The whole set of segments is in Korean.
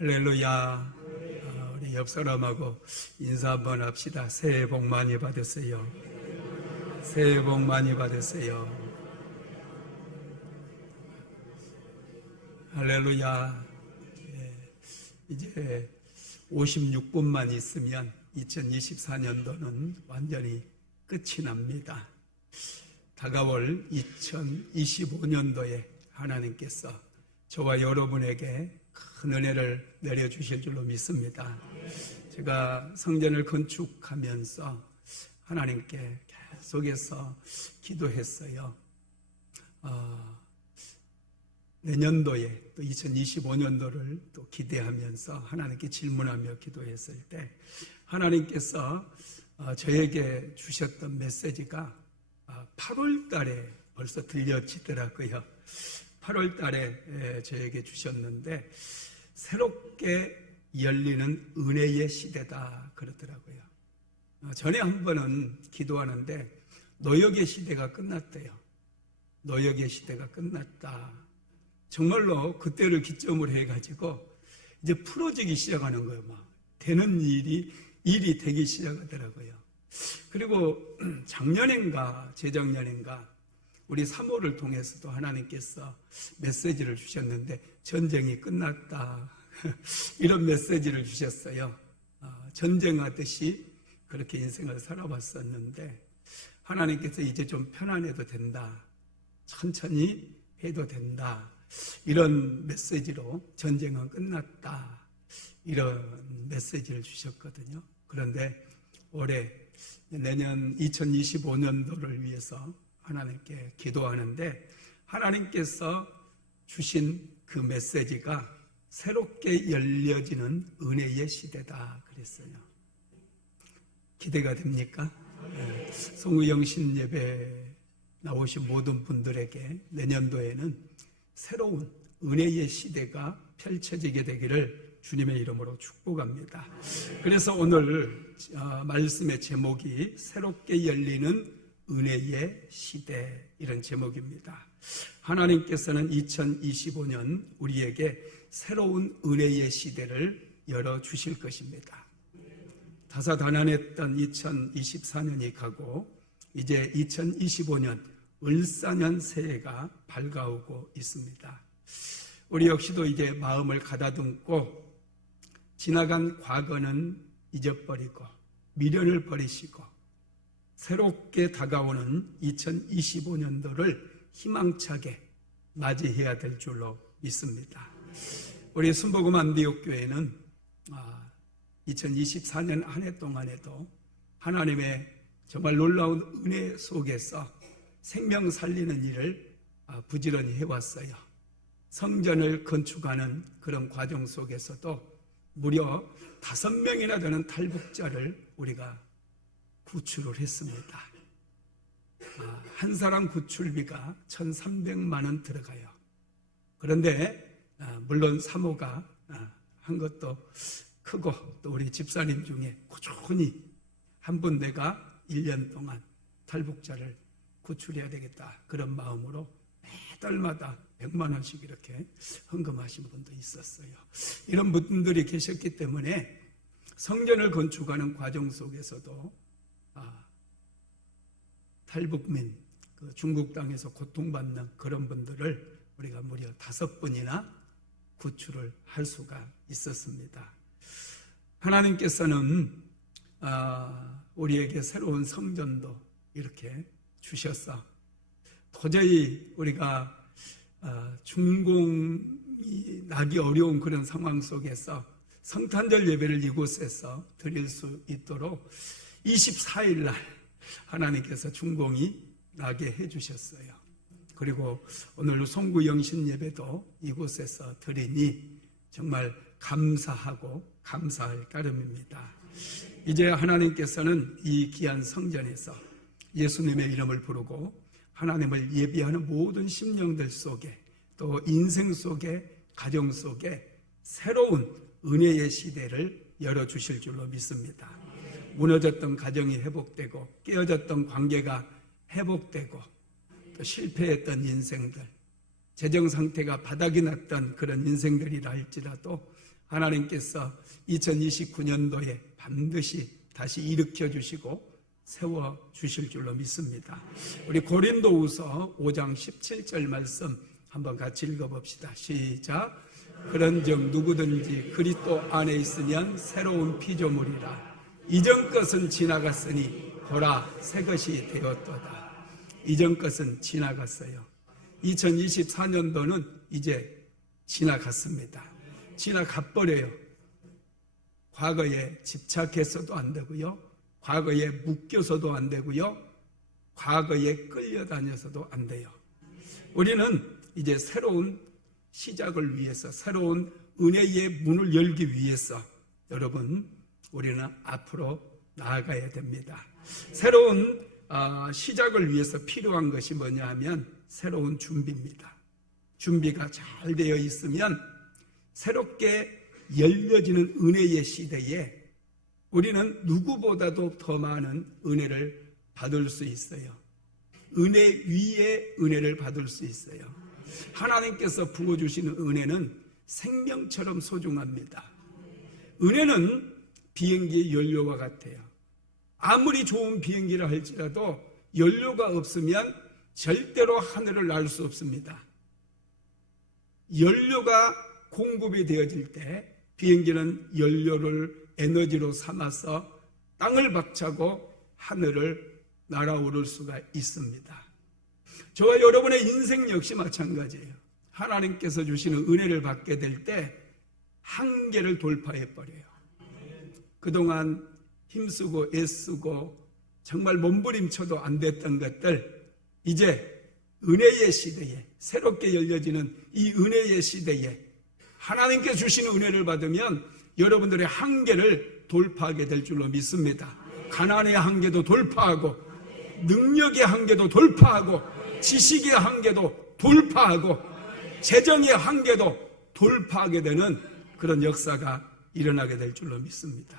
할렐루야. 우리 옆 사람하고 인사 한번 합시다. 새해 복 많이 받으세요. 새해 복 많이 받으세요. 할렐루야. 이제 56분만 있으면 2024년도는 완전히 끝이 납니다. 다가올 2025년도에 하나님께서 저와 여러분에게 큰 은혜를 내려주실 줄로 믿습니다. 제가 성전을 건축하면서 하나님께 계속해서 기도했어요. 내년도에 또 2025년도를 또 기대하면서 하나님께 질문하며 기도했을 때 하나님께서 저에게 주셨던 메시지가 8월 달에 벌써 들려지더라고요. 8월 달에 저에게 주셨는데 새롭게 열리는 은혜의 시대다 그러더라고요. 전에 한 번은 기도하는데 노역의 시대가 끝났대요. 노역의 시대가 끝났다. 정말로 그때를 기점으로 해가지고 이제 풀어지기 시작하는 거예요. 막 되는 일이 되기 시작하더라고요. 그리고 작년인가 재작년인가 우리 사모를 통해서도 하나님께서 메시지를 주셨는데 전쟁이 끝났다 이런 메시지를 주셨어요. 전쟁하듯이 그렇게 인생을 살아왔었는데 하나님께서 이제 좀 편안해도 된다, 천천히 해도 된다, 이런 메시지로 전쟁은 끝났다 이런 메시지를 주셨거든요. 그런데 올해 내년 2025년도를 위해서 하나님께 기도하는데 하나님께서 주신 그 메시지가 새롭게 열려지는 은혜의 시대다 그랬어요. 기대가 됩니까? 송의영신 예배 나오신 모든 분들에게 내년도에는 새로운 은혜의 시대가 펼쳐지게 되기를 주님의 이름으로 축복합니다. 그래서 오늘 말씀의 제목이 새롭게 열리는 은혜의 시대 이런 제목입니다. 하나님께서는 2025년 우리에게 새로운 은혜의 시대를 열어주실 것입니다. 다사다난했던 2024년이 가고 이제 2025년 을사년 새해가 밝아오고 있습니다. 우리 역시도 이제 마음을 가다듬고 지나간 과거는 잊어버리고 미련을 버리시고 새롭게 다가오는 2025년도를 희망차게 맞이해야 될 줄로 믿습니다. 우리 순복음 안디옥교회는 2024년 한 해 동안에도 하나님의 정말 놀라운 은혜 속에서 생명 살리는 일을 부지런히 해왔어요. 성전을 건축하는 그런 과정 속에서도 무려 5명이나 되는 탈북자를 우리가 구출을 했습니다. 한 사람 구출비가 1,300만 원 들어가요. 그런데 물론 사모가 한 것도 크고 또 우리 집사님 중에 꾸준히 한 분 내가 1년 동안 탈북자를 구출해야 되겠다 그런 마음으로 매달마다 100만 원씩 이렇게 헌금하신 분도 있었어요. 이런 분들이 계셨기 때문에 성전을 건축하는 과정 속에서도 탈북민, 중국 땅에서 고통받는 그런 분들을 우리가 무려 5분이나 구출을 할 수가 있었습니다. 하나님께서는 우리에게 새로운 성전도 이렇게 주셔서 도저히 우리가 중공이 나기 어려운 그런 상황 속에서 성탄절 예배를 이곳에서 드릴 수 있도록 24일 날 하나님께서 중공이 나게 해주셨어요. 그리고 오늘 송구영신 예배도 이곳에서 드리니 정말 감사하고 감사할 따름입니다. 이제 하나님께서는 이 귀한 성전에서 예수님의 이름을 부르고 하나님을 예비하는 모든 심령들 속에 또 인생 속에 가정 속에 새로운 은혜의 시대를 열어주실 줄로 믿습니다. 무너졌던 가정이 회복되고 깨어졌던 관계가 회복되고 또 실패했던 인생들, 재정 상태가 바닥이 났던 그런 인생들이라 할지라도 하나님께서 2029년도에 반드시 다시 일으켜 주시고 세워 주실 줄로 믿습니다. 우리 고린도후서 5장 17절 말씀 한번 같이 읽어봅시다. 시작. 그런즉 누구든지 그리스도 안에 있으면 새로운 피조물이라. 이전 것은 지나갔으니 보라 새 것이 되었도다. 이전 것은 지나갔어요. 2024년도는 이제 지나갔습니다. 지나가버려요. 과거에 집착해서도 안 되고요, 과거에 묶여서도 안 되고요, 과거에 끌려다녀서도 안 돼요. 우리는 이제 새로운 시작을 위해서, 새로운 은혜의 문을 열기 위해서 여러분, 우리는 앞으로 나아가야 됩니다. 새로운 시작을 위해서 필요한 것이 뭐냐 하면 새로운 준비입니다. 준비가 잘 되어 있으면 새롭게 열려지는 은혜의 시대에 우리는 누구보다도 더 많은 은혜를 받을 수 있어요. 은혜 위에 은혜를 받을 수 있어요. 하나님께서 부어주시는 은혜는 생명처럼 소중합니다. 은혜는 비행기의 연료와 같아요. 아무리 좋은 비행기라 할지라도 연료가 없으면 절대로 하늘을 날 수 없습니다. 연료가 공급이 되어질 때 비행기는 연료를 에너지로 삼아서 땅을 박차고 하늘을 날아오를 수가 있습니다. 저와 여러분의 인생 역시 마찬가지예요. 하나님께서 주시는 은혜를 받게 될 때 한계를 돌파해버려요. 그동안 힘쓰고 애쓰고 정말 몸부림쳐도 안 됐던 것들, 이제 은혜의 시대에, 새롭게 열려지는 이 은혜의 시대에 하나님께 주시는 은혜를 받으면 여러분들의 한계를 돌파하게 될 줄로 믿습니다. 가난의 한계도 돌파하고, 능력의 한계도 돌파하고, 지식의 한계도 돌파하고, 재정의 한계도 돌파하게 되는 그런 역사가 일어나게 될 줄로 믿습니다.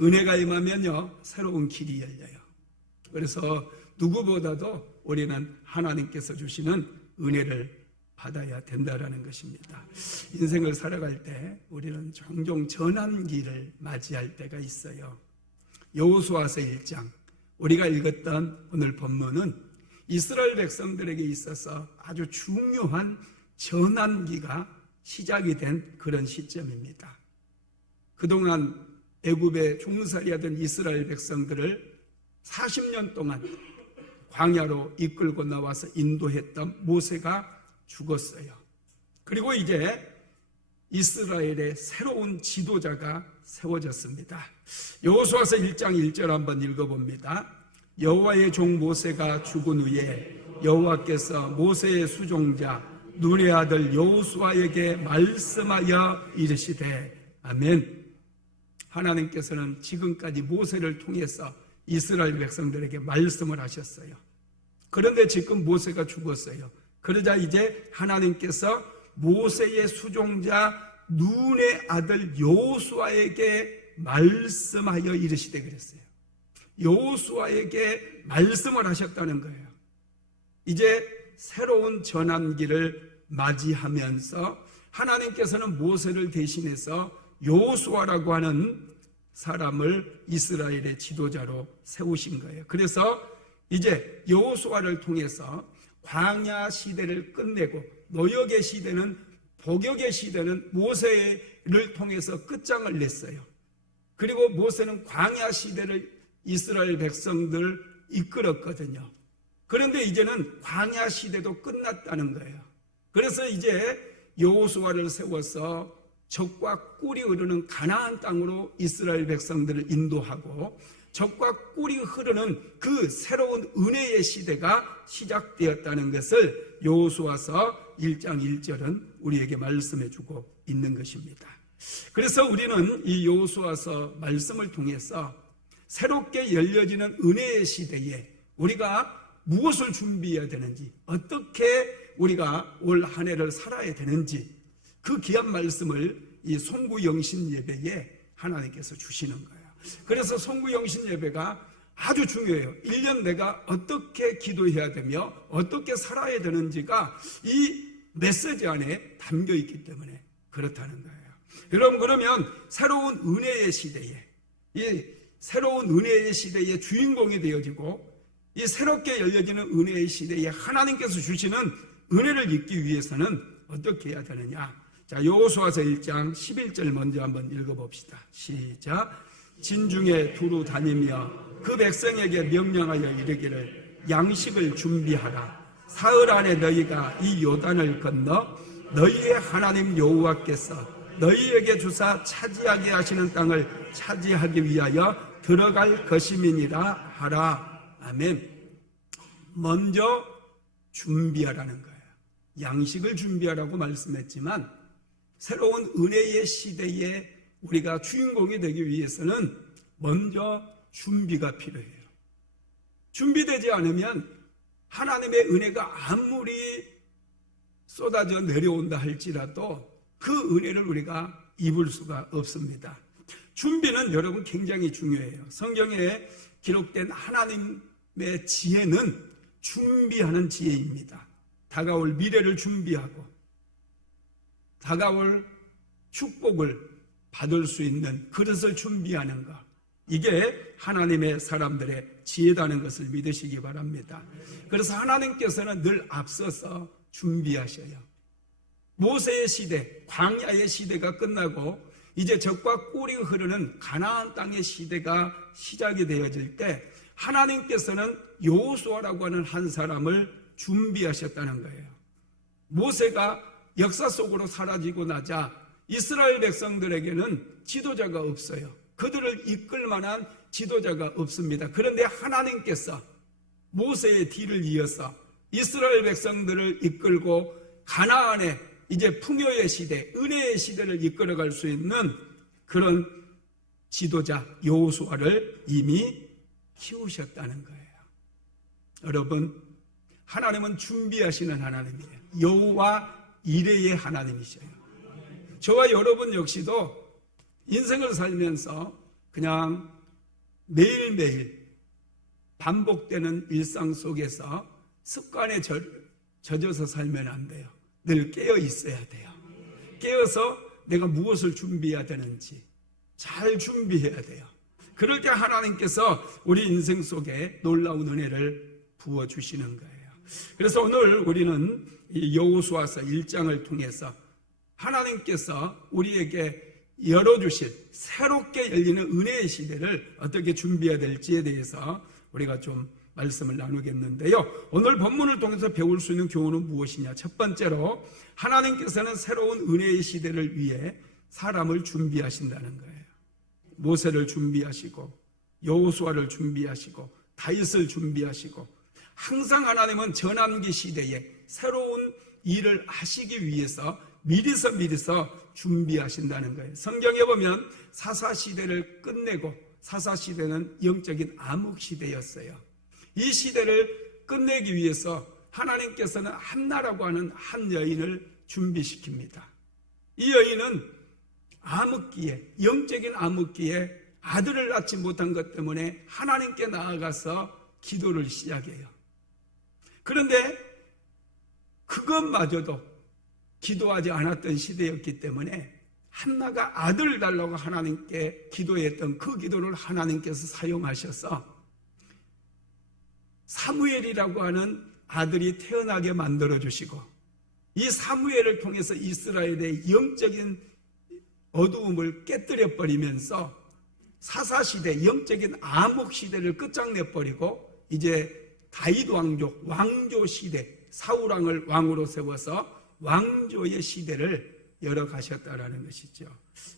은혜가 임하면요, 새로운 길이 열려요. 그래서 누구보다도 우리는 하나님께서 주시는 은혜를 받아야 된다라는 것입니다. 인생을 살아갈 때 우리는 종종 전환기를 맞이할 때가 있어요. 여호수아서 1장, 우리가 읽었던 오늘 본문은 이스라엘 백성들에게 있어서 아주 중요한 전환기가 시작이 된 그런 시점입니다. 그동안 애굽에 종살이하던 이스라엘 백성들을 40년 동안 광야로 이끌고 나와서 인도했던 모세가 죽었어요. 그리고 이제 이스라엘의 새로운 지도자가 세워졌습니다. 여호수아서 1장 1절 한번 읽어봅니다. 여호와의 종 모세가 죽은 후에 여호와께서 모세의 수종자 눈의 아들 여호수아에게 말씀하여 이르시되, 아멘. 하나님께서는 지금까지 모세를 통해서 이스라엘 백성들에게 말씀을 하셨어요. 그런데 지금 모세가 죽었어요. 그러자 이제 하나님께서 모세의 수종자 눈의 아들 여호수아에게 말씀하여 이르시되 그랬어요. 여호수아에게 말씀을 하셨다는 거예요. 이제 새로운 전환기를 맞이하면서 하나님께서는 모세를 대신해서 여호수아라고 하는 사람을 이스라엘의 지도자로 세우신 거예요. 그래서 이제 여호수아를 통해서 광야 시대를 끝내고 노역의 시대는, 복역의 시대는 모세를 통해서 끝장을 냈어요. 그리고 모세는 광야 시대를 이스라엘 백성들을 이끌었거든요. 그런데 이제는 광야 시대도 끝났다는 거예요. 그래서 이제 여호수아를 세워서 적과 꿀이 흐르는 가나안 땅으로 이스라엘 백성들을 인도하고 적과 꿀이 흐르는 그 새로운 은혜의 시대가 시작되었다는 것을 여호수아서 1장 1절은 우리에게 말씀해 주고 있는 것입니다. 그래서 우리는 이 여호수아서 말씀을 통해서 새롭게 열려지는 은혜의 시대에 우리가 무엇을 준비해야 되는지, 어떻게 우리가 올 한 해를 살아야 되는지, 그 귀한 말씀을 이 송구영신 예배에 하나님께서 주시는 거예요. 그래서 송구영신 예배가 아주 중요해요. 1년 내가 어떻게 기도해야 되며 어떻게 살아야 되는지가 이 메시지 안에 담겨 있기 때문에 그렇다는 거예요. 여러분, 그러면 새로운 은혜의 시대에, 이 새로운 은혜의 시대의 주인공이 되어지고 이 새롭게 열려지는 은혜의 시대에 하나님께서 주시는 은혜를 잊기 위해서는 어떻게 해야 되느냐? 자, 여호수아서 1장 11절 먼저 한번 읽어봅시다. 시작. 진중에 두루 다니며 그 백성에게 명령하여 이르기를 양식을 준비하라. 사흘 안에 너희가 이 요단을 건너 너희의 하나님 여호와께서 너희에게 주사 차지하게 하시는 땅을 차지하기 위하여 들어갈 것임이니라 하라. 아멘. 먼저 준비하라는 거예요. 양식을 준비하라고 말씀했지만 새로운 은혜의 시대에 우리가 주인공이 되기 위해서는 먼저 준비가 필요해요. 준비되지 않으면 하나님의 은혜가 아무리 쏟아져 내려온다 할지라도 그 은혜를 우리가 입을 수가 없습니다. 준비는 여러분 굉장히 중요해요. 성경에 기록된 하나님의 지혜는 준비하는 지혜입니다. 다가올 미래를 준비하고 다가올 축복을 받을 수 있는 그릇을 준비하는 것, 이게 하나님의 사람들의 지혜라는 것을 믿으시기 바랍니다. 그래서 하나님께서는 늘 앞서서 준비하셔요. 모세의 시대, 광야의 시대가 끝나고 이제 젖과 꿀이 흐르는 가나안 땅의 시대가 시작이 되어질 때 하나님께서는 여호수아라고 하는 한 사람을 준비하셨다는 거예요. 모세가 역사 속으로 사라지고 나자 이스라엘 백성들에게는 지도자가 없어요. 그들을 이끌 만한 지도자가 없습니다. 그런데 하나님께서 모세의 뒤를 이어서 이스라엘 백성들을 이끌고 가나안의 이제 풍요의 시대, 은혜의 시대를 이끌어갈 수 있는 그런 지도자 여호수아를 이미 키우셨다는 거예요. 여러분, 하나님은 준비하시는 하나님이에요. 여호와 이레의 하나님이셔요. 저와 여러분 역시도 인생을 살면서 그냥 매일매일 반복되는 일상 속에서 습관에 젖어서 살면 안 돼요. 늘 깨어 있어야 돼요. 깨어서 내가 무엇을 준비해야 되는지 잘 준비해야 돼요. 그럴 때 하나님께서 우리 인생 속에 놀라운 은혜를 부어주시는 거예요. 그래서 오늘 우리는 이 여호수아서 1장을 통해서 하나님께서 우리에게 열어주실 새롭게 열리는 은혜의 시대를 어떻게 준비해야 될지에 대해서 우리가 좀 말씀을 나누겠는데요. 오늘 본문을 통해서 배울 수 있는 교훈은 무엇이냐? 첫 번째로 하나님께서는 새로운 은혜의 시대를 위해 사람을 준비하신다는 거예요. 모세를 준비하시고 여호수아를 준비하시고 다윗을 준비하시고 항상 하나님은 전환기 시대에 새로운 일을 하시기 위해서 미리서 준비하신다는 거예요. 성경에 보면 사사시대를 끝내고, 사사시대는 영적인 암흑시대였어요. 이 시대를 끝내기 위해서 하나님께서는 한나라고 하는 한 여인을 준비시킵니다. 이 여인은 암흑기에, 영적인 암흑기에 아들을 낳지 못한 것 때문에 하나님께 나아가서 기도를 시작해요. 그런데 그것마저도 기도하지 않았던 시대였기 때문에 한나가 아들을 달라고 하나님께 기도했던 그 기도를 하나님께서 사용하셔서 사무엘이라고 하는 아들이 태어나게 만들어주시고, 이 사무엘을 통해서 이스라엘의 영적인 어두움을 깨뜨려 버리면서 사사시대, 영적인 암흑시대를 끝장내버리고 이제 다윗 왕족, 왕조시대, 사울왕을 왕으로 세워서 왕조의 시대를 열어가셨다라는 것이죠.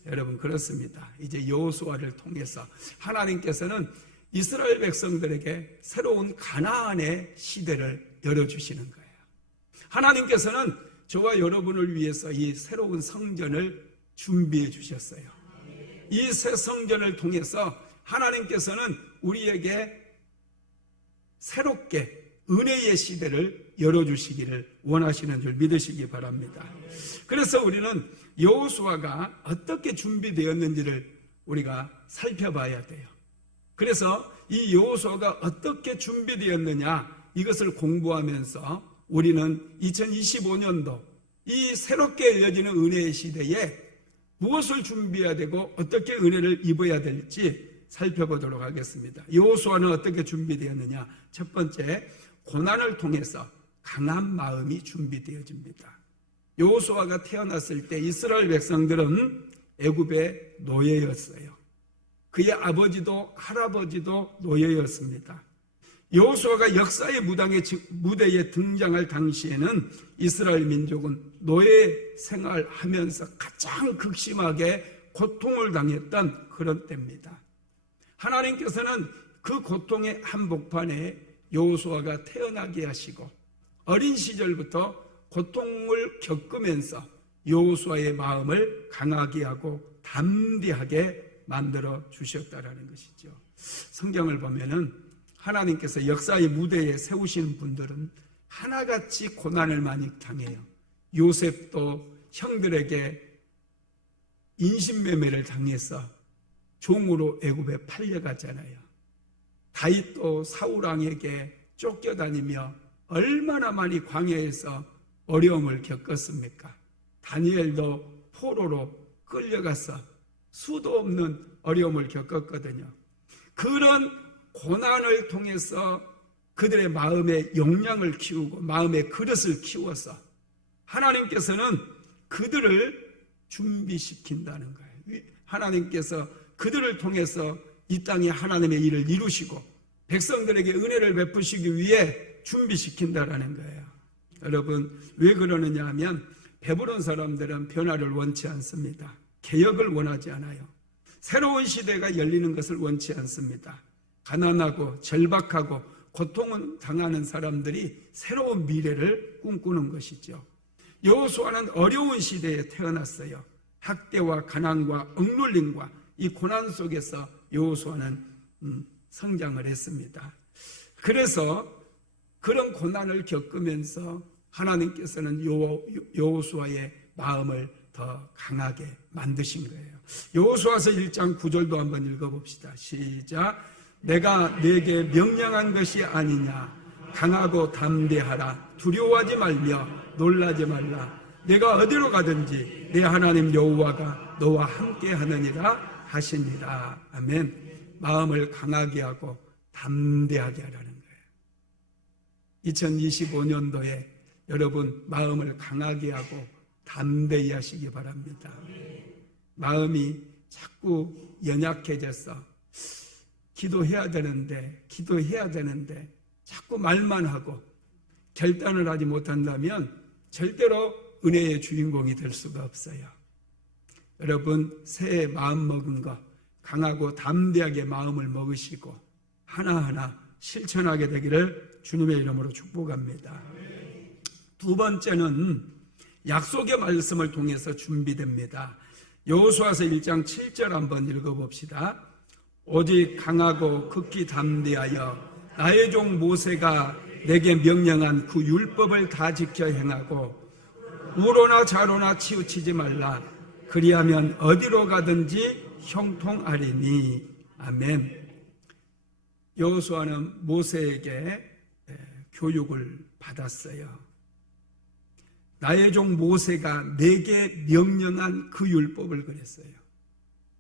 여러분, 그렇습니다. 이제 여호수아를 통해서 하나님께서는 이스라엘 백성들에게 새로운 가나안의 시대를 열어주시는 거예요. 하나님께서는 저와 여러분을 위해서 이 새로운 성전을 준비해 주셨어요. 이 새 성전을 통해서 하나님께서는 우리에게 새롭게 은혜의 시대를 열어주시기를 원하시는 줄 믿으시기 바랍니다. 그래서 우리는 여호수아가 어떻게 준비되었는지를 우리가 살펴봐야 돼요. 그래서 이 여호수아가 어떻게 준비되었느냐, 이것을 공부하면서 우리는 2025년도 이 새롭게 열려지는 은혜의 시대에 무엇을 준비해야 되고 어떻게 은혜를 입어야 될지 살펴보도록 하겠습니다. 여호수아는 어떻게 준비되었느냐? 첫 번째, 고난을 통해서 강한 마음이 준비되어집니다. 여호수아가 태어났을 때 이스라엘 백성들은 애굽의 노예였어요. 그의 아버지도 할아버지도 노예였습니다. 여호수아가 역사의 무대에 등장할 당시에는 이스라엘 민족은 노예 생활하면서 가장 극심하게 고통을 당했던 그런 때입니다. 하나님께서는 그 고통의 한복판에 여호수아가 태어나게 하시고 어린 시절부터 고통을 겪으면서 여호수아의 마음을 강하게 하고 담대하게 만들어 주셨다라는 것이죠. 성경을 보면은 하나님께서 역사의 무대에 세우신 분들은 하나같이 고난을 많이 당해요. 요셉도 형들에게 인신매매를 당해서 종으로 애굽에 팔려갔잖아요. 다윗도 사울왕에게 쫓겨다니며 얼마나 많이 광야에서 어려움을 겪었습니까? 다니엘도 포로로 끌려가서 수도 없는 어려움을 겪었거든요. 그런 고난을 통해서 그들의 마음의 역량을 키우고 마음의 그릇을 키워서 하나님께서는 그들을 준비시킨다는 거예요. 하나님께서 그들을 통해서 이 땅에 하나님의 일을 이루시고 백성들에게 은혜를 베푸시기 위해 준비시킨다라는 거예요. 여러분, 왜 그러느냐 하면 배부른 사람들은 변화를 원치 않습니다. 개혁을 원하지 않아요. 새로운 시대가 열리는 것을 원치 않습니다. 가난하고 절박하고 고통을 당하는 사람들이 새로운 미래를 꿈꾸는 것이죠. 여호수아는 어려운 시대에 태어났어요. 학대와 가난과 억눌림과 이 고난 속에서 여호수아는 성장을 했습니다. 그래서 그런 고난을 겪으면서 하나님께서는 여호수아의 마음을 더 강하게 만드신 거예요. 여호수아서 1장 9절도 한번 읽어봅시다. 시작. 내가 네게 명령한 것이 아니냐. 강하고 담대하라. 두려워하지 말며 놀라지 말라. 내가 어디로 가든지 내 하나님 여호와가 너와 함께 하느니라 하시니라. 아멘. 마음을 강하게 하고 담대하게 하라는 거예요. 2025년도에 여러분 마음을 강하게 하고 담대히 하시기 바랍니다. 마음이 자꾸 연약해져서 기도해야 되는데 자꾸 말만 하고 결단을 하지 못한다면 절대로 은혜의 주인공이 될 수가 없어요. 여러분, 새해 마음 먹은 거 강하고 담대하게 마음을 먹으시고 하나하나 실천하게 되기를 주님의 이름으로 축복합니다. 두 번째는 약속의 말씀을 통해서 준비됩니다. 여호수아서 1장 7절 한번 읽어봅시다. 오직 강하고 극히 담대하여 나의 종 모세가 내게 명령한 그 율법을 다 지켜 행하고 우로나 좌로나 치우치지 말라. 그리하면 어디로 가든지 형통하리니. 아멘. 여호수아는 모세에게 교육을 받았어요. 나의 종 모세가 내게 명령한 그 율법을 그랬어요.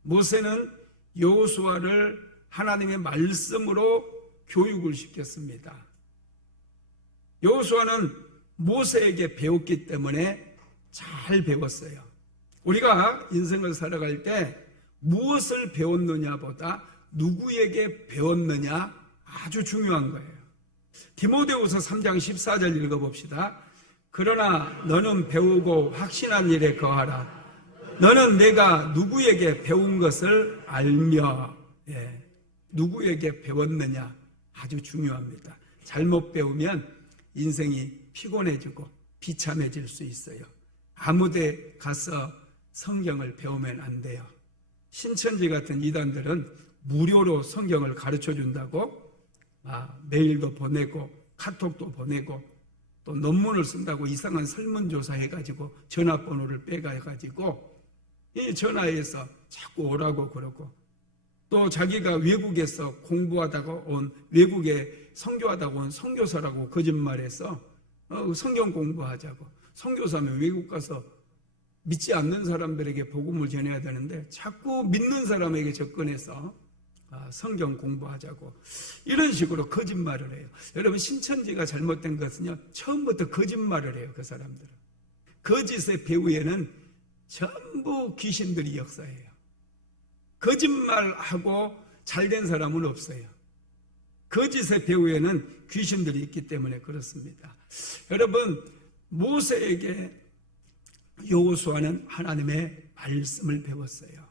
모세는 여호수아를 하나님의 말씀으로 교육을 시켰습니다. 여호수아는 모세에게 배웠기 때문에 잘 배웠어요. 우리가 인생을 살아갈 때 무엇을 배웠느냐보다 누구에게 배웠느냐 아주 중요한 거예요. 디모데후서 3장 14절 읽어봅시다. 그러나 너는 배우고 확신한 일에 거하라. 너는 내가 누구에게 배운 것을 알며. 누구에게 배웠느냐 아주 중요합니다. 잘못 배우면 인생이 피곤해지고 비참해질 수 있어요. 아무데 가서 성경을 배우면 안 돼요. 신천지 같은 이단들은 무료로 성경을 가르쳐 준다고 메일도 보내고 카톡도 보내고 또 논문을 쓴다고 이상한 설문조사 해가지고 전화번호를 빼가지고 이 전화해서 자꾸 오라고 그러고 또 자기가 외국에서 공부하다가 온 외국에 선교하다가 온 선교사라고 거짓말해서 성경 공부하자고. 선교사면 외국 가서 믿지 않는 사람들에게 복음을 전해야 되는데 자꾸 믿는 사람에게 접근해서 성경 공부하자고 이런 식으로 거짓말을 해요. 여러분, 신천지가 잘못된 것은요, 처음부터 거짓말을 해요. 그 사람들은 거짓의 배후에는 전부 귀신들이 역사해요. 거짓말하고 잘된 사람은 없어요. 거짓의 배후에는 귀신들이 있기 때문에 그렇습니다. 여러분, 모세에게 여호수아는 하나님의 말씀을 배웠어요.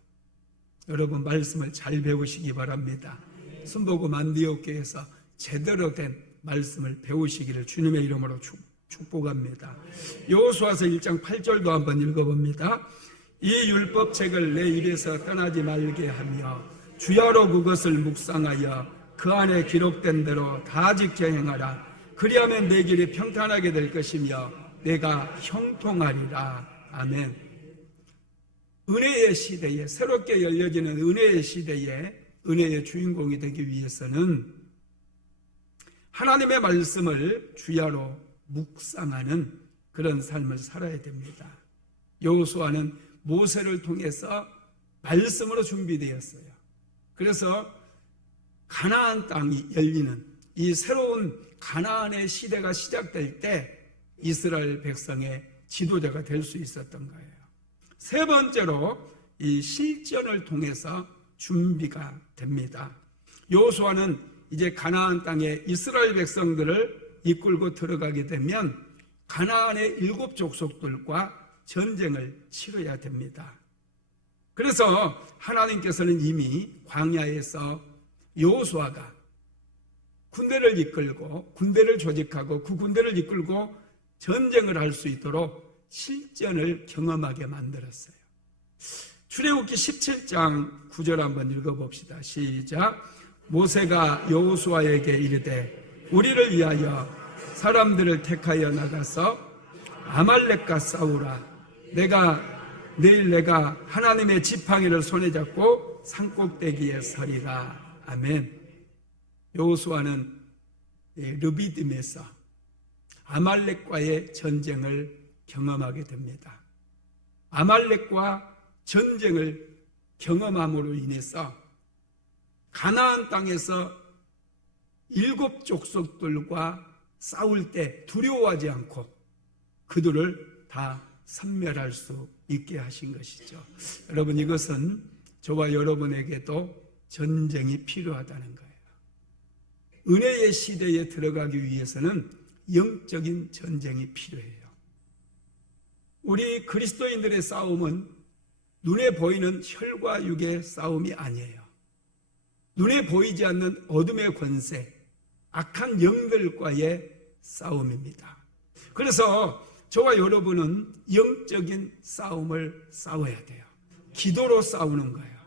여러분, 말씀을 잘 배우시기 바랍니다. 순복음 안디옥교에서 제대로 된 말씀을 배우시기를 주님의 이름으로 축복합니다. 여호수아서 1장 8절도 한번 읽어봅니다. 이 율법책을 내 입에서 떠나지 말게 하며 주야로 그것을 묵상하여 그 안에 기록된 대로 다 지켜 행하라. 그리하면 내 길이 평탄하게 될 것이며 내가 형통하리라. 아멘. 은혜의 시대에, 새롭게 열려지는 은혜의 시대에 은혜의 주인공이 되기 위해서는 하나님의 말씀을 주야로 묵상하는 그런 삶을 살아야 됩니다. 여호수아는 모세를 통해서 말씀으로 준비되었어요. 그래서 가나안 땅이 열리는 이 새로운 가나안의 시대가 시작될 때 이스라엘 백성의 지도자가 될 수 있었던 거예요. 세 번째로 이 실전을 통해서 준비가 됩니다. 여호수아는 이제 가나안 땅에 이스라엘 백성들을 이끌고 들어가게 되면 가나안의 7 족속들과 전쟁을 치러야 됩니다. 그래서 하나님께서는 이미 광야에서 여호수아가 군대를 이끌고 군대를 조직하고 그 군대를 이끌고 전쟁을 할 수 있도록 실전을 경험하게 만들었어요. 출애굽기 17장 9절 한번 읽어봅시다. 시작. 모세가 여호수아에게 이르되 우리를 위하여 사람들을 택하여 나가서 아말렉과 싸우라. 내일 내가 하나님의 지팡이를 손에 잡고 산꼭대기에 서리라. 아멘. 여호수아는 르비딤에서 아말렉과의 전쟁을 경험하게 됩니다. 아말렉과 전쟁을 경험함으로 인해서 가나안 땅에서 7 족속들과 싸울 때 두려워하지 않고 그들을 다 섬멸할 수 있게 하신 것이죠. 여러분, 이것은 저와 여러분에게도 전쟁이 필요하다는 거예요. 은혜의 시대에 들어가기 위해서는 영적인 전쟁이 필요해요. 우리 그리스도인들의 싸움은 눈에 보이는 혈과 육의 싸움이 아니에요. 눈에 보이지 않는 어둠의 권세, 악한 영들과의 싸움입니다. 그래서 저와 여러분은 영적인 싸움을 싸워야 돼요. 기도로 싸우는 거예요.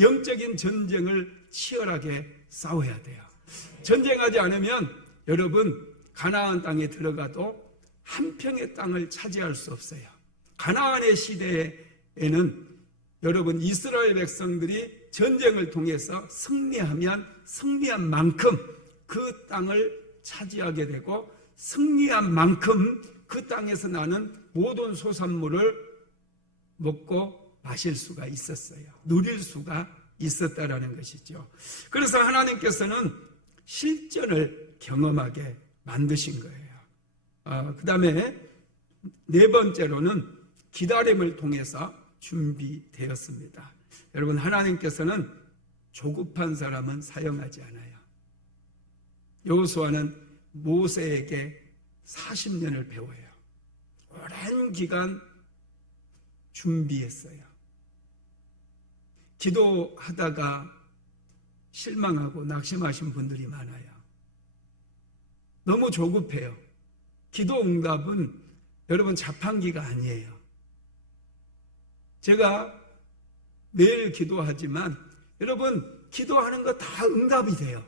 영적인 전쟁을 치열하게 싸워야 돼요. 전쟁하지 않으면 여러분 가나안 땅에 들어가도 한 평의 땅을 차지할 수 없어요. 가나안의 시대에는 여러분 이스라엘 백성들이 전쟁을 통해서 승리하면 승리한 만큼 그 땅을 차지하게 되고 승리한 만큼 그 땅에서 나는 모든 소산물을 먹고 마실 수가 있었어요. 누릴 수가 있었다라는 것이죠. 그래서 하나님께서는 실전을 경험하게 만드신 거예요. 그 다음에 네 번째로는 기다림을 통해서 준비되었습니다. 여러분, 하나님께서는 조급한 사람은 사용하지 않아요. 여호수아는 모세에게 40년을 배워요. 오랜 기간 준비했어요. 기도하다가 실망하고 낙심하신 분들이 많아요. 너무 조급해요. 기도 응답은 여러분 자판기가 아니에요. 제가 매일 기도하지만 여러분 기도하는 거 다 응답이 돼요.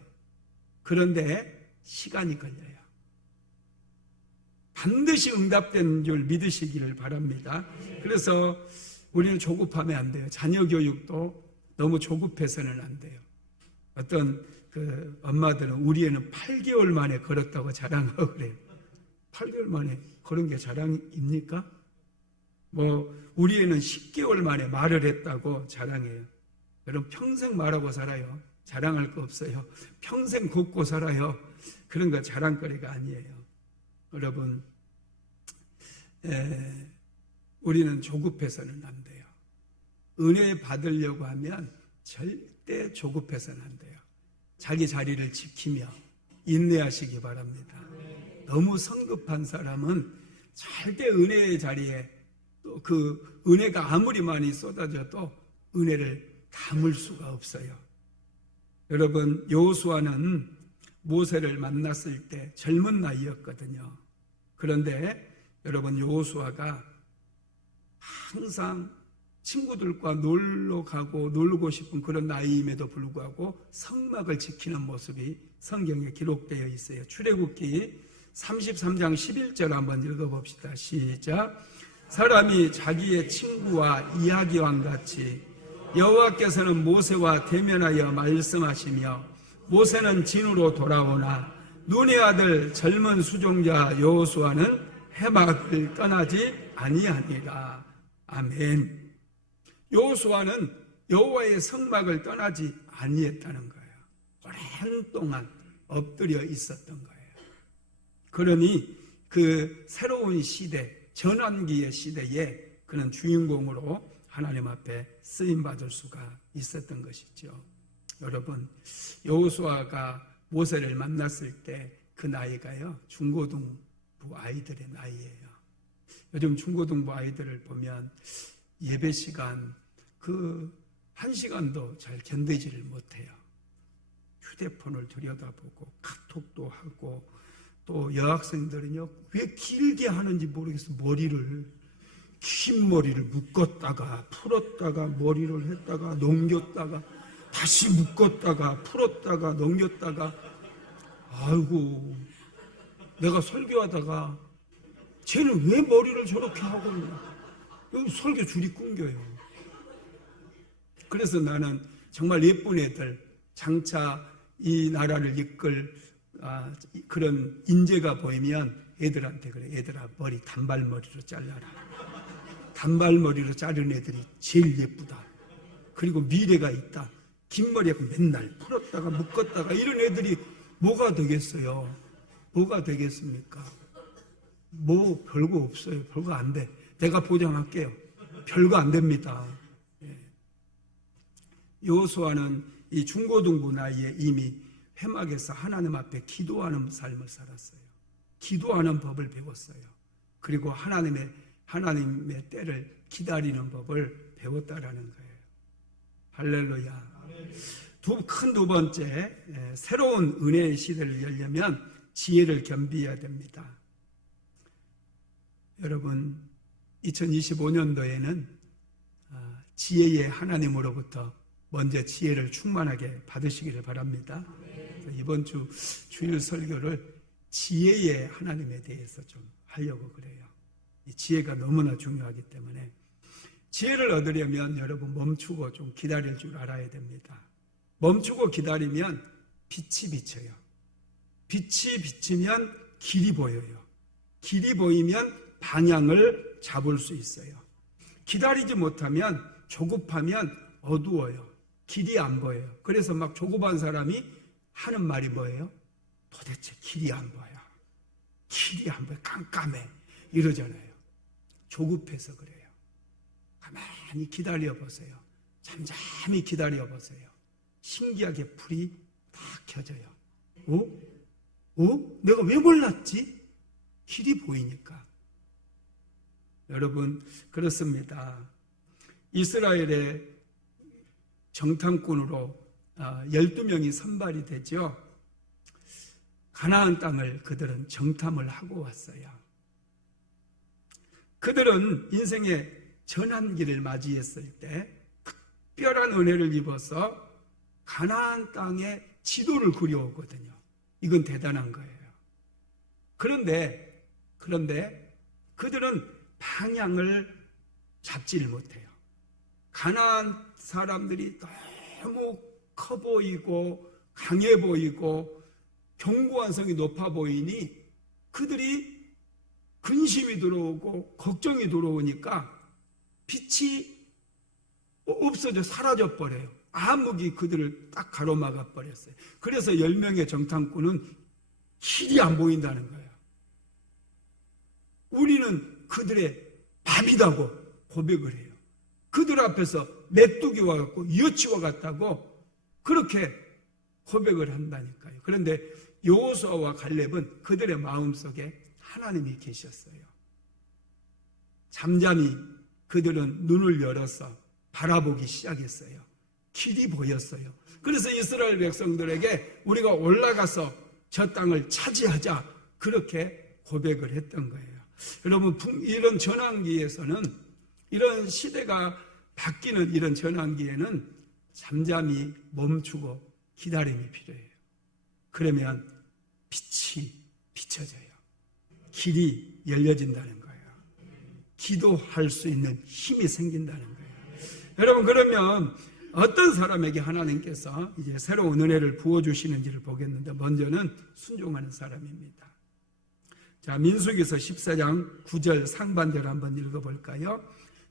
그런데 시간이 걸려요. 반드시 응답된 줄 믿으시기를 바랍니다. 그래서 우리는 조급하면 안 돼요. 자녀 교육도 너무 조급해서는 안 돼요. 어떤 그 엄마들은 우리 애는 8개월 만에 걸었다고 자랑하고 그래요. 8개월 만에 걸은 게 자랑입니까? 우리 애는 10개월 만에 말을 했다고 자랑해요. 여러분 평생 말하고 살아요. 자랑할 거 없어요. 평생 걷고 살아요. 그런 거 자랑거리가 아니에요. 여러분 우리는 조급해서는 안 돼요. 은혜 받으려고 하면 절대 조급해서는 안 돼요. 자기 자리를 지키며 인내하시기 바랍니다. 너무 성급한 사람은 절대 은혜의 자리에 또 그 은혜가 아무리 많이 쏟아져도 은혜를 담을 수가 없어요. 여러분 여호수아는 모세를 만났을 때 젊은 나이였거든요. 그런데 여러분 여호수아가 항상 친구들과 놀러 가고 놀고 싶은 그런 나이임에도 불구하고 성막을 지키는 모습이 성경에 기록되어 있어요. 출애굽기 33장 11절 한번 읽어봅시다. 시작. 사람이 자기의 친구와 이야기와 같이 여호와께서는 모세와 대면하여 말씀하시며 모세는 진으로 돌아오나 눈의 아들 젊은 수종자 여호수아는 해막을 떠나지 아니하니라. 아멘. 여호수아는 여호와의 성막을 떠나지 아니했다는 거예요. 오랜 동안 엎드려 있었던 거예요. 그러니 그 새로운 시대, 전환기의 시대에 그는 주인공으로 하나님 앞에 쓰임받을 수가 있었던 것이죠. 여러분 여호수아가 모세를 만났을 때 그 나이가요 중고등부 아이들의 나이예요. 요즘 중고등부 아이들을 보면 예배 시간 그 1시간도 잘 견디지를 못해요. 휴대폰을 들여다보고 카톡도 하고 또 여학생들은요 왜 길게 하는지 모르겠어. 긴 머리를 묶었다가 풀었다가 머리를 했다가 넘겼다가 다시 묶었다가 풀었다가 넘겼다가. 아이고 내가 설교하다가 쟤는 왜 머리를 저렇게 하고 있냐. 여기 설교 줄이 끊겨요. 그래서 나는 정말 예쁜 애들 장차 이 나라를 이끌 그런 인재가 보이면 애들한테 그래. 얘들아 머리 단발머리로 잘라라. 단발머리로 자른 애들이 제일 예쁘다. 그리고 미래가 있다. 긴 머리하고 맨날 풀었다가 묶었다가 이런 애들이 뭐가 되겠어요? 뭐가 되겠습니까? 뭐 별거 없어요. 별거 안 돼. 내가 보장할게요. 별거 안 됩니다. 여호수아는 이 중고등부 나이에 이미 회막에서 하나님 앞에 기도하는 삶을 살았어요. 기도하는 법을 배웠어요. 그리고 하나님의 때를 기다리는 법을 배웠다라는 거예요. 할렐루야. 두 번째, 새로운 은혜의 시대를 열려면 지혜를 겸비해야 됩니다. 여러분 2025년도에는 지혜의 하나님으로부터 먼저 지혜를 충만하게 받으시기를 바랍니다. 이번 주 주일 설교를 지혜의 하나님에 대해서 좀 하려고 그래요. 이 지혜가 너무나 중요하기 때문에 지혜를 얻으려면 여러분 멈추고 좀 기다릴 줄 알아야 됩니다. 멈추고 기다리면 빛이 비쳐요. 빛이 비치면 길이 보여요. 길이 보이면 방향을 잡을 수 있어요. 기다리지 못하면 조급하면 어두워요. 길이 안 보여요. 그래서 막 조급한 사람이 하는 말이 뭐예요? 도대체 길이 안 보여. 길이 안 보여. 깜깜해. 이러잖아요. 조급해서 그래요. 가만히 기다려 보세요. 잠잠히 기다려 보세요. 신기하게 불이 딱 켜져요. 내가 왜 몰랐지? 길이 보이니까. 여러분 그렇습니다. 이스라엘의 정탐꾼으로 12명이 선발이 되죠. 가나안 땅을 그들은 정탐을 하고 왔어요. 그들은 인생의 전환기를 맞이했을 때 특별한 은혜를 입어서 가나안 땅의 지도를 그려오거든요. 이건 대단한 거예요. 그런데 그들은 방향을 잡지를 못해요. 가나안 사람들이 너무 커 보이고 강해 보이고 견고한 성이 높아 보이니 그들이 근심이 들어오고 걱정이 들어오니까 빛이 없어져 사라져 버려요. 암흑이 그들을 딱 가로막아 버렸어요. 그래서 10명의 정탐꾼은 길이 안 보인다는 거예요. 우리는 그들의 밥이라고 고백을 해요. 그들 앞에서 메뚜기와 같고 여치와 같다고 그렇게 고백을 한다니까요. 그런데 여호수아와 갈렙은 그들의 마음속에 하나님이 계셨어요. 잠잠히 그들은 눈을 열어서 바라보기 시작했어요. 길이 보였어요. 그래서 이스라엘 백성들에게 우리가 올라가서 저 땅을 차지하자 그렇게 고백을 했던 거예요. 여러분, 이런 전환기에서는, 이런 시대가 바뀌는 이런 전환기에는 잠잠히 멈추고 기다림이 필요해요. 그러면 빛이 비춰져요. 길이 열려진다는 거예요. 기도할 수 있는 힘이 생긴다는 거예요. 여러분, 그러면 어떤 사람에게 하나님께서 이제 새로운 은혜를 부어주시는지를 보겠는데, 먼저는 순종하는 사람입니다. 자, 민수기서 14장 9절 상반대로 한번 읽어볼까요?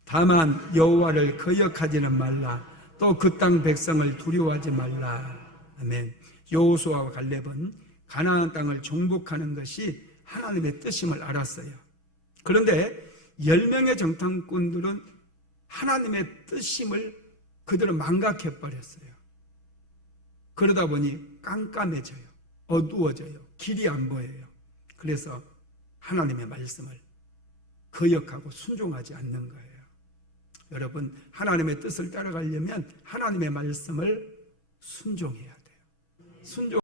다만 여호와를 거역하지는 말라. 또 그 땅 백성을 두려워하지 말라. 아멘. 여호수아와 갈렙은 가나안 땅을 정복하는 것이 하나님의 뜻임을 알았어요. 그런데 10명의 정탐꾼들은 하나님의 뜻임을 그들은 망각해버렸어요. 그러다 보니 깜깜해져요. 어두워져요. 길이 안 보여요. 그래서 하나님의 말씀을 거역하고 순종하지 않는 거예요. 여러분, 하나님의 뜻을 따라가려면 하나님의 말씀을 순종해야 돼요. 순종에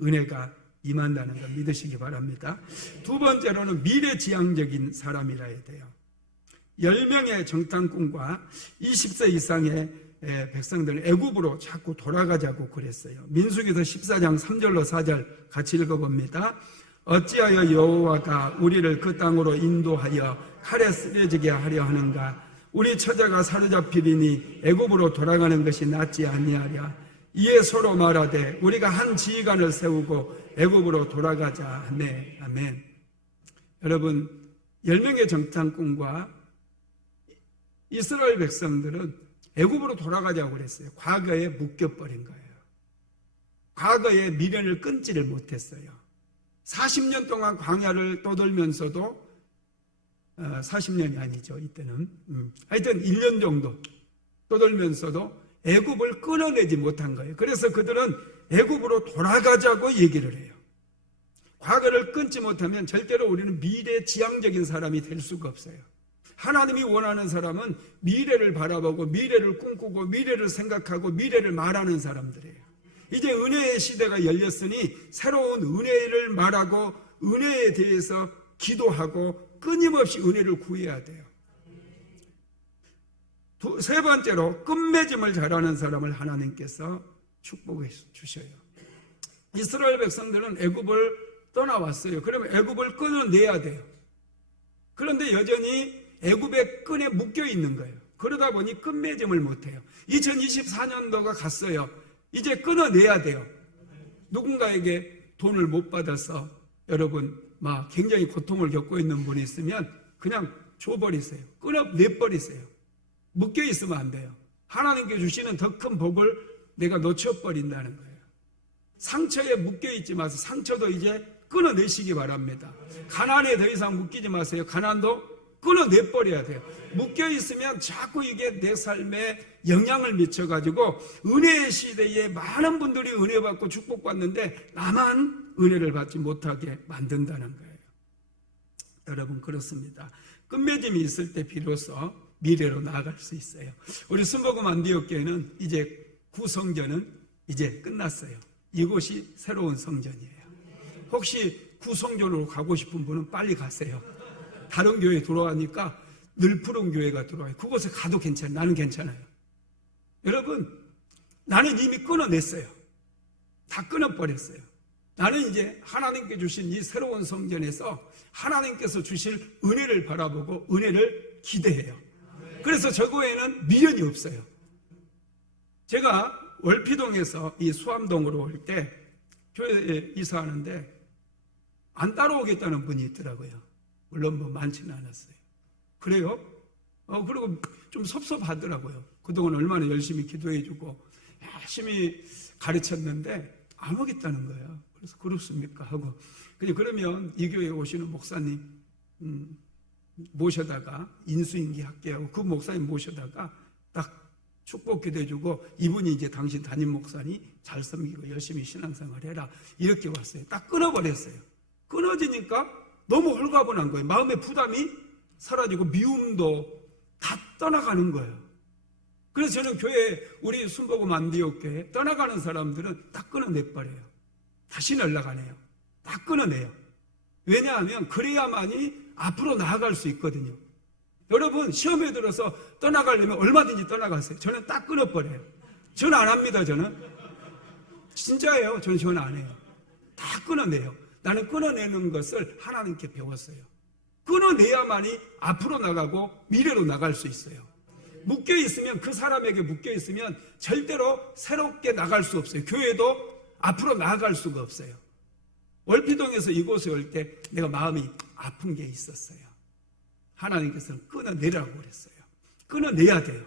은혜가 임한다는 걸 믿으시기 바랍니다. 두 번째로는 미래지향적인 사람이라 해야 돼요. 10명의 정탐꾼과 20세 이상의 백성들은 애굽으로 자꾸 돌아가자고 그랬어요. 민수기서 14장 3절로 4절 같이 읽어봅니다. 어찌하여 여호와가 우리를 그 땅으로 인도하여 칼에 쓰러지게 하려 하는가? 우리 처자가 사로잡히리니 애굽으로 돌아가는 것이 낫지 아니하랴. 이에 서로 말하되 우리가 한 지휘관을 세우고 애굽으로 돌아가자 하네. 아멘. 여러분, 10명의 정탐꾼과 이스라엘 백성들은 애굽으로 돌아가자고 그랬어요. 과거에 묶여버린 거예요. 과거에 미련을 끊지를 못했어요. 40년 동안 광야를 떠돌면서도 40년이 아니죠. 이때는 하여튼 1년 정도 떠돌면서도 애굽을 끊어내지 못한 거예요. 그래서 그들은 애굽으로 돌아가자고 얘기를 해요. 과거를 끊지 못하면 절대로 우리는 미래지향적인 사람이 될 수가 없어요. 하나님이 원하는 사람은 미래를 바라보고 미래를 꿈꾸고 미래를 생각하고 미래를 말하는 사람들이에요. 이제 은혜의 시대가 열렸으니 새로운 은혜를 말하고 은혜에 대해서 기도하고 끊임없이 은혜를 구해야 돼요. 세 번째로 끝맺음을 잘하는 사람을 하나님께서 축복해 주셔요. 이스라엘 백성들은 애굽을 떠나왔어요. 그러면 애굽을 끊어내야 돼요. 그런데 여전히 애굽의 끈에 묶여 있는 거예요. 그러다 보니 끝맺음을 못해요. 2024년도가 갔어요. 이제 끊어내야 돼요. 누군가에게 돈을 못 받아서 여러분 막 굉장히 고통을 겪고 있는 분이 있으면 그냥 줘버리세요. 끊어내버리세요. 묶여 있으면 안 돼요. 하나님께 주시는 더 큰 복을 내가 놓쳐버린다는 거예요. 상처에 묶여 있지 마세요. 상처도 이제 끊어내시기 바랍니다. 가난에 더 이상 묶이지 마세요. 가난도 끊어내버려야 돼요. 묶여있으면 자꾸 이게 내 삶에 영향을 미쳐가지고 은혜의 시대에 많은 분들이 은혜 받고 축복받는데 나만 은혜를 받지 못하게 만든다는 거예요. 여러분, 그렇습니다. 끝맺음이 있을 때 비로소 미래로 나아갈 수 있어요. 우리 순복음 안디옥교회는 이제 구성전은 이제 끝났어요. 이곳이 새로운 성전이에요. 혹시 구성전으로 가고 싶은 분은 빨리 가세요. 다른 교회 들어가니까 늘 푸른 교회가 들어와요. 그곳에 가도 괜찮아요. 나는 괜찮아요. 여러분, 나는 이미 끊어냈어요. 다 끊어버렸어요. 나는 이제 하나님께 주신 이 새로운 성전에서 하나님께서 주실 은혜를 바라보고 은혜를 기대해요. 그래서 저 교회는 미련이 없어요. 제가 월피동에서 이 수암동으로 올 때 교회에 이사하는데 안 따라오겠다는 분이 있더라고요. 물론 뭐 많지는 않았어요. 그래요? 그리고 좀 섭섭하더라고요. 그동안 얼마나 열심히 기도해주고 열심히 가르쳤는데 안 오겠다는 거예요. 그래서 그렇습니까? 하고 그러면 이 교회에 오시는 목사님 모셔다가 인수인계 할게 하고 그 목사님 모셔다가 딱 축복 기도해주고 이분이 이제 당신 담임 목사니 잘 섬기고 열심히 신앙생활 해라 이렇게 왔어요. 딱 끊어버렸어요. 끊어지니까 너무 홀가분한 거예요. 마음의 부담이 사라지고 미움도 다 떠나가는 거예요. 그래서 저는 교회 우리 순복음 안디옥교회 떠나가는 사람들은 딱 끊어내버려요. 다시 연락 안 해요. 다 끊어내요. 왜냐하면 그래야만이 앞으로 나아갈 수 있거든요. 여러분 시험에 들어서 떠나가려면 얼마든지 떠나가세요. 저는 딱 끊어버려요. 저는 안 합니다. 저는 진짜예요. 저는 안 해요. 다 끊어내요. 나는 끊어내는 것을 하나님께 배웠어요. 끊어내야만이 앞으로 나가고 미래로 나갈 수 있어요. 묶여있으면 그 사람에게 묶여있으면 절대로 새롭게 나갈 수 없어요. 교회도 앞으로 나아갈 수가 없어요. 월피동에서 이곳에 올 때 내가 마음이 아픈 게 있었어요. 하나님께서는 끊어내라고 그랬어요. 끊어내야 돼요.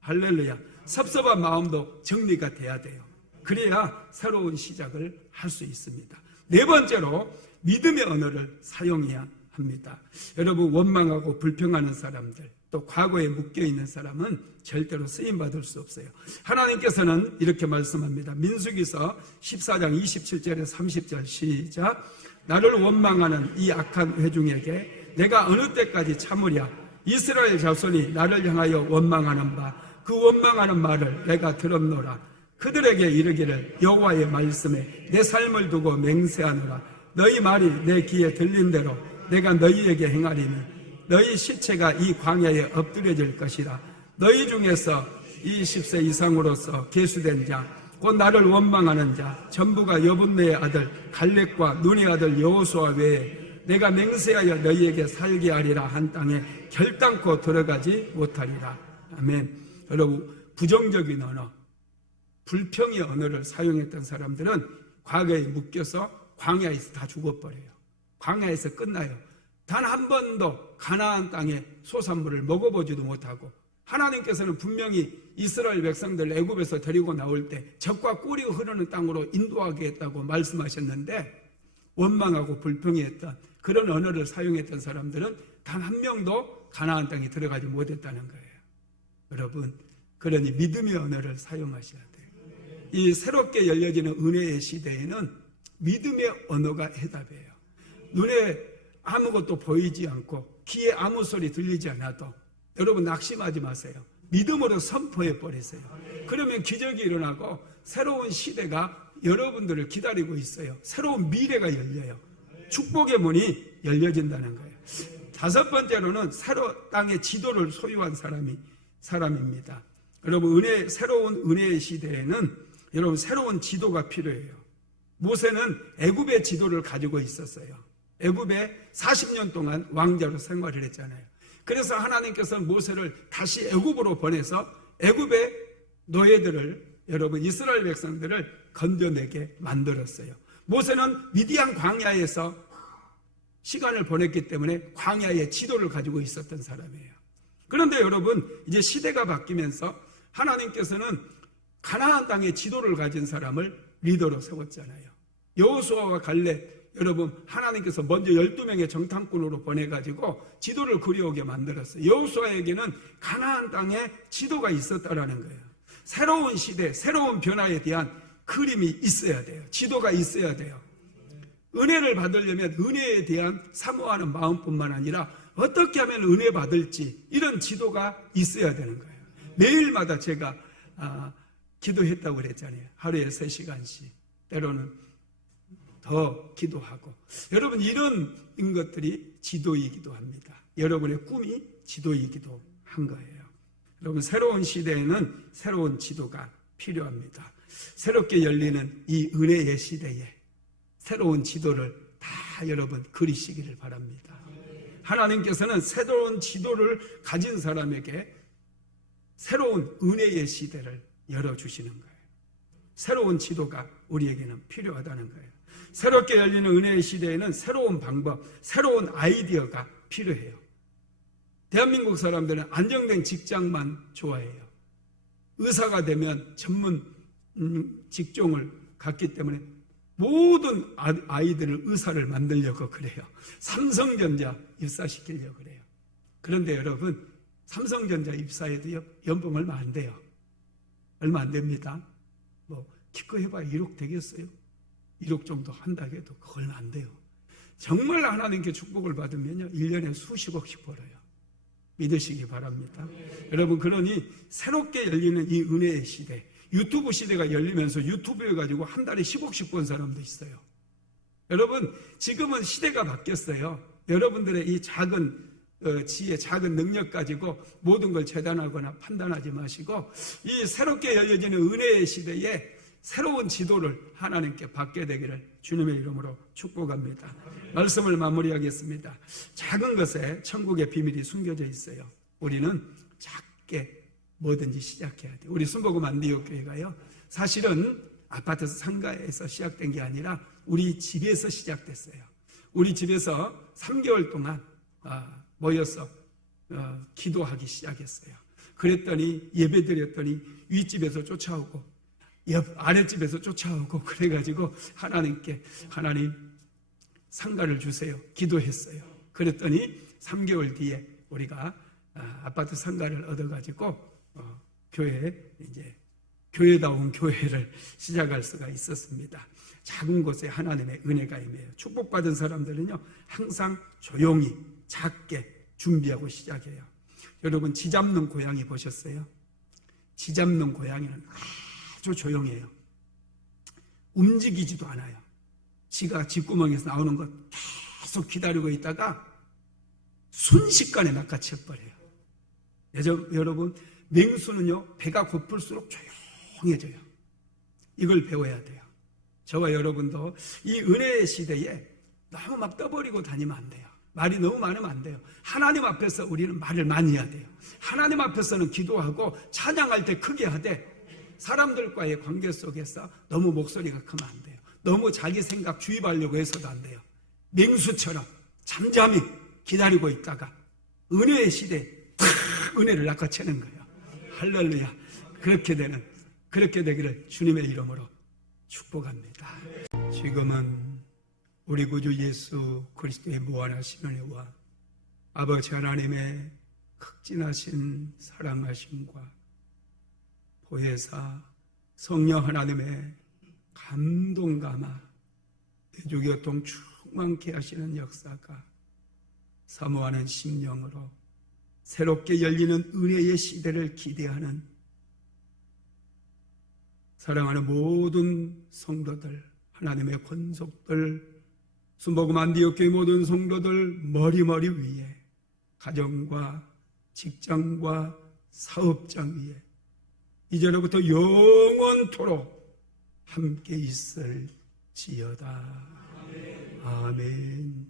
할렐루야. 섭섭한 마음도 정리가 돼야 돼요. 그래야 새로운 시작을 할 수 있습니다. 네 번째로 믿음의 언어를 사용해야 합니다. 여러분 원망하고 불평하는 사람들 또 과거에 묶여있는 사람은 절대로 쓰임받을 수 없어요. 하나님께서는 이렇게 말씀합니다. 민수기서 14장 27절에 30절 시작. 나를 원망하는 이 악한 회중에게 내가 어느 때까지 참으랴. 이스라엘 자손이 나를 향하여 원망하는 바 그 원망하는 말을 내가 들었노라. 그들에게 이르기를 여호와의 말씀에 내 삶을 두고 맹세하노라. 너희 말이 내 귀에 들린 대로 내가 너희에게 행하리니 너희 시체가 이 광야에 엎드려질 것이라. 너희 중에서 20세 이상으로서 계수된 자 곧 나를 원망하는 자 전부가 여분네의 아들 갈렙과 눈의 아들 여호수아 외에 내가 맹세하여 너희에게 살게 하리라 한 땅에 결단코 들어가지 못하리라. 아멘. 여러분 부정적인 언어 불평의 언어를 사용했던 사람들은 과거에 묶여서 광야에서 다 죽어버려요. 광야에서 끝나요. 단 한 번도 가나안 땅의 소산물을 먹어보지도 못하고 하나님께서는 분명히 이스라엘 백성들 애굽에서 데리고 나올 때 젖과 꿀이 흐르는 땅으로 인도하겠다고 말씀하셨는데 원망하고 불평했던 그런 언어를 사용했던 사람들은 단 한 명도 가나안 땅에 들어가지 못했다는 거예요. 여러분 그러니 믿음의 언어를 사용하셔야 돼요. 이 새롭게 열려지는 은혜의 시대에는 믿음의 언어가 해답이에요. 눈에 아무것도 보이지 않고 귀에 아무 소리 들리지 않아도 여러분 낙심하지 마세요. 믿음으로 선포해 버리세요. 그러면 기적이 일어나고 새로운 시대가 여러분들을 기다리고 있어요. 새로운 미래가 열려요. 축복의 문이 열려진다는 거예요. 다섯 번째로는 새로 땅의 지도를 소유한 사람입니다. 여러분 새로운 은혜의 시대에는 여러분 새로운 지도가 필요해요. 모세는 애굽의 지도를 가지고 있었어요. 애굽에 40년 동안 왕자로 생활을 했잖아요. 그래서 하나님께서는 모세를 다시 애굽으로 보내서 애굽의 노예들을 여러분 이스라엘 백성들을 건져내게 만들었어요. 모세는 미디안 광야에서 시간을 보냈기 때문에 광야의 지도를 가지고 있었던 사람이에요. 그런데 여러분 이제 시대가 바뀌면서 하나님께서는 가나안 땅의 지도를 가진 사람을 리더로 세웠잖아요. 여호수아와 갈렙 여러분 하나님께서 먼저 12명의 정탐꾼으로 보내가지고 지도를 그려오게 만들었어요. 여호수아에게는 가나안 땅에 지도가 있었다라는 거예요. 새로운 시대, 새로운 변화에 대한 그림이 있어야 돼요. 지도가 있어야 돼요. 은혜를 받으려면 은혜에 대한 사모하는 마음뿐만 아니라 어떻게 하면 은혜 받을지 이런 지도가 있어야 되는 거예요. 매일마다 제가 기도했다고 그랬잖아요. 하루에 3시간씩 때로는 더 기도하고 여러분 이런 것들이 지도이기도 합니다. 여러분의 꿈이 지도이기도 한 거예요. 여러분 새로운 시대에는 새로운 지도가 필요합니다. 새롭게 열리는 이 은혜의 시대에 새로운 지도를 다 여러분 그리시기를 바랍니다. 하나님께서는 새로운 지도를 가진 사람에게 새로운 은혜의 시대를 열어주시는 거예요. 새로운 지도가 우리에게는 필요하다는 거예요. 새롭게 열리는 은혜의 시대에는 새로운 방법, 새로운 아이디어가 필요해요. 대한민국 사람들은 안정된 직장만 좋아해요. 의사가 되면 전문 직종을 갖기 때문에 모든 아이들을 의사를 만들려고 그래요. 삼성전자 입사시키려고 그래요. 그런데 여러분, 삼성전자 입사해도 연봉 얼마 안 돼요. 얼마 안 됩니다. 뭐 기껏 해봐야 1억 되겠어요? 1억 정도 한다고 해도 그거 얼마 안 돼요. 정말 하나님께 축복을 받으면요 1년에 수십억씩 벌어요. 믿으시기 바랍니다. 여러분, 그러니 새롭게 열리는 이 은혜의 시대, 유튜브 시대가 열리면서 유튜브 해가지고 한 달에 10억씩 번 사람도 있어요. 여러분, 지금은 시대가 바뀌었어요. 여러분들의 이 작은 지혜, 작은 능력 가지고 모든 걸 재단하거나 판단하지 마시고 이 새롭게 열려지는 은혜의 시대에 새로운 지도를 하나님께 받게 되기를 주님의 이름으로 축복합니다. 말씀을 마무리하겠습니다. 작은 것에 천국의 비밀이 숨겨져 있어요. 우리는 작게 뭐든지 시작해야 돼요. 우리 순복음 안디옥 교회가요, 사실은 아파트 상가에서 시작된 게 아니라 우리 집에서 시작됐어요. 우리 집에서 3개월 동안 모여서 기도하기 시작했어요. 그랬더니 예배드렸더니 윗집에서 쫓아오고 아랫집에서 쫓아오고 그래가지고 하나님께 하나님 상가를 주세요 기도했어요. 그랬더니 3개월 뒤에 우리가 아파트 상가를 얻어가지고 교회다운 교회를 시작할 수가 있었습니다. 작은 곳에 하나님의 은혜가 임해요. 축복받은 사람들은요 항상 조용히 작게 준비하고 시작해요. 여러분, 쥐 잡는 고양이 보셨어요? 쥐 잡는 고양이는 아주 조용해요. 움직이지도 않아요. 쥐가 쥐구멍에서 나오는 것 계속 기다리고 있다가 순식간에 낚아채버려요. 여러분, 맹수는요 배가 고플수록 조용해져요. 이걸 배워야 돼요. 저와 여러분도 이 은혜의 시대에 너무 막 떠버리고 다니면 안 돼요. 말이 너무 많으면 안 돼요. 하나님 앞에서 우리는 말을 많이 해야 돼요. 하나님 앞에서는 기도하고 찬양할 때 크게 하되 사람들과의 관계 속에서 너무 목소리가 크면 안 돼요. 너무 자기 생각 주입하려고 해서도 안 돼요. 맹수처럼 잠잠히 기다리고 있다가 은혜의 시대에 탁 은혜를 낚아채는 거예요. 할렐루야. 그렇게 되기를 주님의 이름으로 축복합니다. 지금은 우리 구주 예수 그리스도의 무한하신 은혜와 아버지 하나님의 극진하신 사랑하심과 보혜사 성령 하나님의 감동감화 대조교통 충만케 하시는 역사가 사모하는 심령으로 새롭게 열리는 은혜의 시대를 기대하는 사랑하는 모든 성도들, 하나님의 권속들, 순복음 안디옥 교회 모든 성도들 머리 위에 가정과 직장과 사업장 위에 이제로부터 영원토록 함께 있을지어다. 아멘.